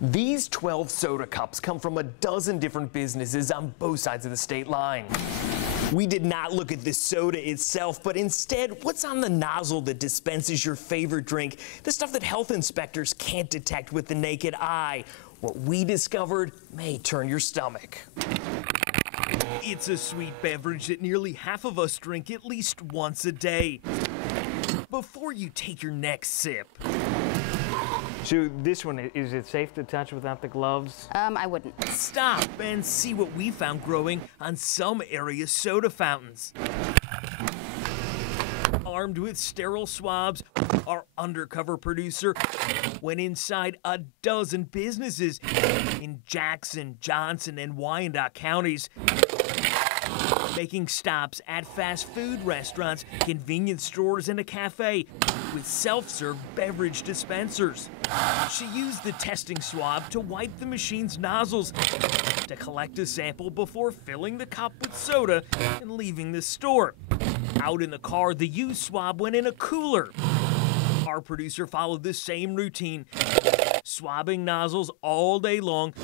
These 12 soda cups come from a dozen different businesses on both sides of the state line. We did not look at the soda itself, but instead, what's on the nozzle that dispenses your favorite drink, the stuff that health inspectors can't detect with the naked eye. What we discovered may turn your stomach. It's a sweet beverage that nearly half of us drink at least once a day. Before you take your next sip. So this one, is it safe to touch without the gloves? I wouldn't. Stop and see what we found growing on some area soda fountains. Armed with sterile swabs, our undercover producer went inside a dozen businesses in Jackson, Johnson, and Wyandotte counties, making stops at fast food restaurants, convenience stores, and a cafe with self-serve beverage dispensers. She used the testing swab to wipe the machine's nozzles to collect a sample before filling the cup with soda and leaving the store. Out in the car, the used swab went in a cooler. Our producer followed the same routine, swabbing nozzles all day long,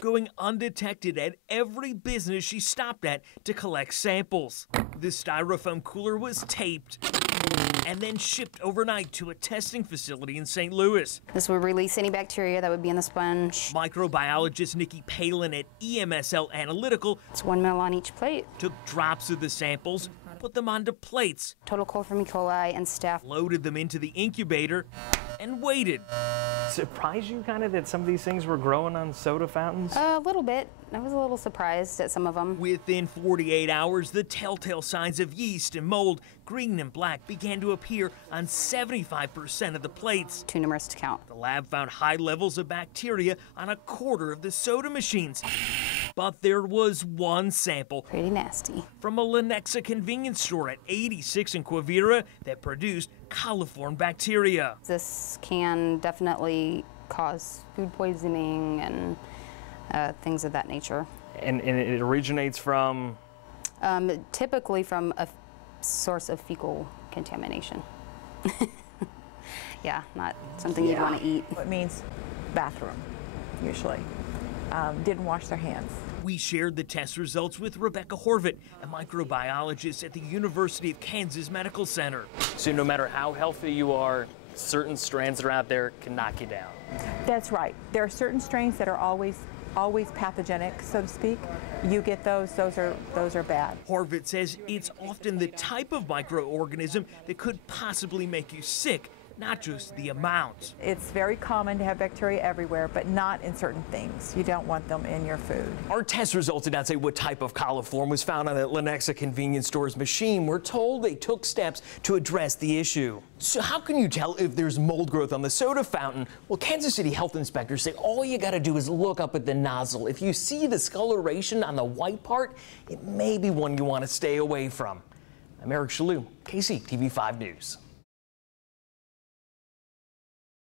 going undetected at every business she stopped at to collect samples. The styrofoam cooler was taped and then shipped overnight to a testing facility in St. Louis. This would release any bacteria that would be in the sponge. Microbiologist Nikki Palin at EMSL Analytical It's 1 ml on each plate. took drops of the samples, put them onto plates, Total coliform E. coli and staph. loaded them into the incubator, and waited. Surprised you kind of that some of these things were growing on soda fountains? A little bit. I was a little surprised at some of them. Within 48 hours, the telltale signs of yeast and mold, green and black, began to appear on 75% of the plates. Too numerous to count. The lab found high levels of bacteria on a quarter of the soda machines. But there was one sample Pretty nasty. from a Lenexa convenience store at 86 in Quivira that produced coliform bacteria. This can definitely cause food poisoning and things of that nature. And it originates from? Typically from a source of fecal contamination. Yeah, not something you'd want to eat. It means bathroom, usually. Didn't wash their hands. We shared the test results with Rebecca Horvat, a microbiologist at the University of Kansas Medical Center. So no matter how healthy you are, certain strains that are out there can knock you down. That's right. There are certain strains that are always pathogenic, so to speak. You get those are bad. Horvat says it's often the type of microorganism that could possibly make you sick, not just the amount. It's very common to have bacteria everywhere, but not in certain things. You don't want them in your food. Our test results did not say what type of coliform was found on the Lenexa convenience store's machine. We're told they took steps to address the issue. So how can you tell if there's mold growth on the soda fountain? Well, Kansas City health inspectors say all you gotta do is look up at the nozzle. If you see the discoloration on the white part, it may be one you wanna stay away from. I'm Eric Shalou, KC TV5 News.